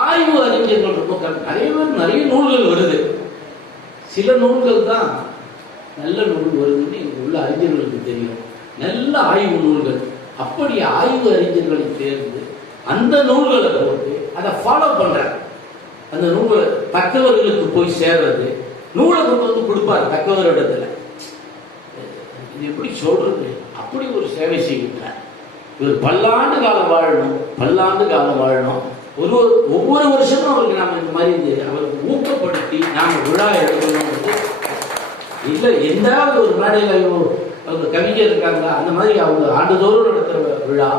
ஆய்வு அறிஞர்கள் ரொம்ப நிறைய நூல்கள் வருது. சில நூல்கள் தான் நல்ல நூல் வருதுன்னு இங்க உள்ள அறிஞர்களுக்கு தெரியும். நல்ல ஆய்வு நூல்கள், அப்படி ஆய்வு அறிஞர்களை தேர்ந்து அந்த நூல்களை போட்டு அதை ஃபாலோ பண்றாங்க. அந்த நூல்களை தக்கவர்களுக்கு போய் சேர்றது, நூலை கொண்டு வந்து கொடுப்பாரு தக்கவரிடத்துல. இது எப்படி சொல்றது, அப்படி ஒரு சேவை செய்கின்றார். இவர் பல்லாண்டு காலம் வாழணும், பல்லாண்டு காலம் வாழணும். ஒவ்வொரு வருஷமும் அவருக்கு நாம இந்த மாதிரி அவருக்கு ஊக்கப்படுத்தி நாம விழா எடுக்கணும். இல்லை எந்தாவது ஒரு மேடையில் அவங்க கவிஞர் இருக்காங்க, அந்த மாதிரி அவங்க ஆண்டுதோறும் நடத்துகிற விழா,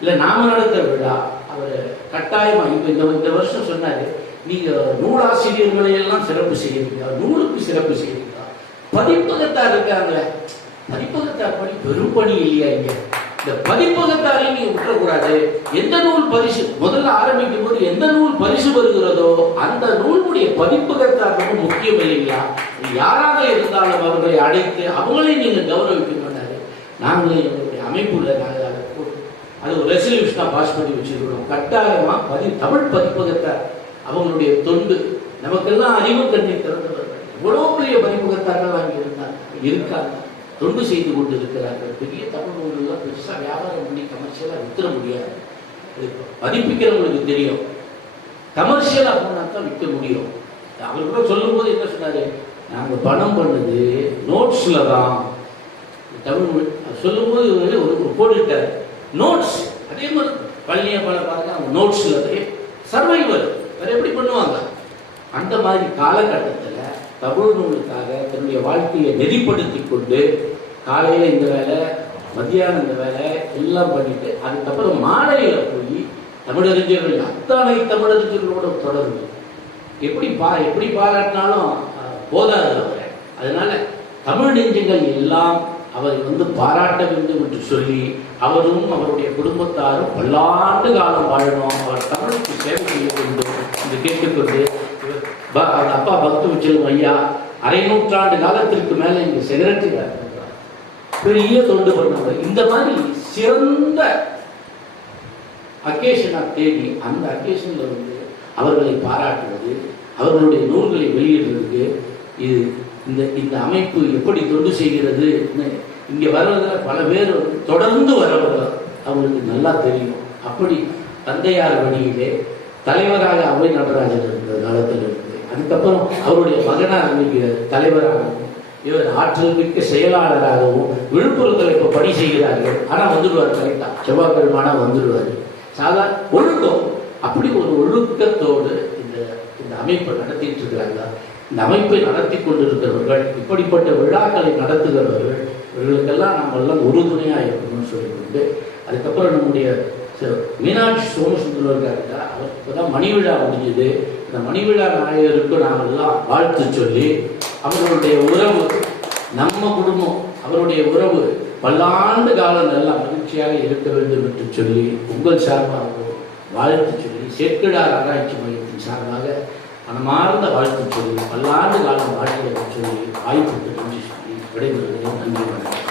இல்லை நாம நடத்துகிற விழா அவர் கட்டாயமா. இப்போ இந்த வருஷம் சொன்னாரு, நீங்க நூலாசிரியர்களை எல்லாம் சிறப்பு செய்யறீங்க, நூலுக்கு சிறப்பு செய்யறீங்க. பதிப்பகத்தார் இருக்காங்களே, பதிப்பகத்தார் பணி பெரும் பணி இல்லையா? இங்க இந்த பதிப்பகத்தாரையும் நீங்க விட்டுறக்கூடாது. எந்த நூல் பரிசு முதல்ல ஆரம்பிக்கும் போது எந்த நூல் பரிசு வருகிறதோ அந்த நூலுடைய பதிப்பகத்தார் ரொம்ப முக்கியம் இல்லைங்களா? யாராக இருந்தாலும் அவர்களை அழைத்து அவங்களே நீங்க கௌரவிக்கணும்னாரு. நாங்களே எங்களுடைய அமைப்புள்ள நாங்கள் அது ஒரு ரெசல்யூஷனா பாஸ் பண்ணி வச்சிருக்கிறோம். கட்டாயமா தமிழ் பதிப்பகத்தார் அவங்களுடைய தொண்டு நமக்கெல்லாம் அறிவு கண்ணை திறந்தவர்கள். இவ்வளவு பெரிய பதிப்பகத்தார்கள் அங்கே இருக்காங்க, தொண்டு செய்து கொண்டு இருக்கிறார்கள். பெரிய தமிழ் நூல்கள்லாம் பெருசா வியாபாரம் பண்ணி கமர்ஷியலா விற்க முடியாது. பதிப்பிக்கிறவங்களுக்கு தெரியும், கமர்ஷியலா போனா தான் விற்க முடியும். அவர் கூட சொல்லும் போது என்ன சொன்னாரு, நாங்க பணம் பண்ணது நோட்ஸ்ல தான். தமிழ் சொல்லும் போது ஒரு போட்டுட்டார் நோட்ஸ். அதே மாதிரி பள்ளிய பாருங்க, அவங்க நோட்ஸ்ல சர்வைவர் வேற எப்படி பண்ணுவாங்க. அந்த மாதிரி காலகட்டத்தில் தமிழ் நூலுக்காக தன்னுடைய வாழ்க்கையை நெறிப்படுத்தி கொண்டு காலையில இந்த வேலை, மத்தியானம் இந்த வேலை எல்லாம் பண்ணிட்டு அதுக்கப்புறம் மாலையில போய் தமிழறிஞர்கள் அத்தனை தமிழறிஞர்களோட தொடர்பு எப்படி பாராட்டினாலும் போதாது அவரை. அதனால தமிழ் நெஞ்சங்கள் எல்லாம் அவர் பாராட்ட வேண்டும் என்று சொல்லி அவரும் அவருடைய குடும்பத்தாரும் பல்லாண்டு காலம் வாழணும், அவர் தமிழுக்கு சேவை செய்ய வேண்டும் என்று கேட்டுக்கொண்டு அப்பா பக்து உச்சலம் ஐயா அரை நூற்றாண்டு காலத்திற்கு மேல இங்க செக்ரட்டரியா இருக்கிறார், பெரிய தொண்டு பண்ணவர். இந்த மாதிரி சிறந்த அக்கேஷனா தேடி அந்த அக்கேஷன்ல அவர்களை பாராட்டுவது, அவர்களுடைய நூல்களை வெளியிடுறதுக்கு இது இந்த அமைப்பு எப்படி தொண்டு செய்கிறது. இங்க வர்றதுல பல பேர் தொடர்ந்து வரவர்கள் அவங்களுக்கு நல்லா தெரியும். அப்படி தந்தையார் வழியிலே தலைவராக அவை நடராஜன் இருந்த காலத்தில் இருந்து அதுக்கப்புறம் அவருடைய மகனார் தலைவராகவும் இவர் ஆற்றல் மிக்க செயலாளராகவும் விழுப்புரத்தில் இப்ப பணி செய்கிறார்கள். ஆனா வந்துடுவார், கரெக்டா செவ்வாய்க்கிழமை வந்துடுவார். சாதாரண ஒழுக்கம், அப்படி ஒரு ஒழுக்கத்தோடு இந்த அமைப்பை நடத்திட்டு இருக்கிறாங்க. இந்த அமைப்பை நடத்தி கொண்டிருக்கிறவர்கள், இப்படிப்பட்ட விழாக்களை நடத்துகிறவர்கள், இவர்களுக்கெல்லாம் நாம் எல்லாம் உறுதுணையா இருக்கணும்னு சொல்லிக்கொண்டு அதுக்கப்புறம் நம்முடைய மீனாட்சி சோமசுந்தரம் இருக்காருக்கா, அவர் இப்பதான் மணி விழா முடிஞ்சது. இந்த மணி விழா நாயகருக்கு நாம் எல்லாம் வாழ்த்து சொல்லி அவர்களுடைய உறவு நம்ம குடும்பம், அவருடைய உறவு பல்லாண்டு காலம் நல்லா மகிழ்ச்சியாக இருக்க வேண்டும் என்று சொல்லி உங்கள் சார்பாக வாழ்த்து சொல்லி சேக்கிழார் ஆராய்ச்சி மையத்தின் சார்பாக மனமார்ந்த வாழ்த்து சொல்லி பல்லாண்டு காலம் வாழ்க்கை சொல்லி வாய்ப்புக்கு நன்றி சொல்லி விடைபெறுகிறேன். நன்றி வணக்கம்.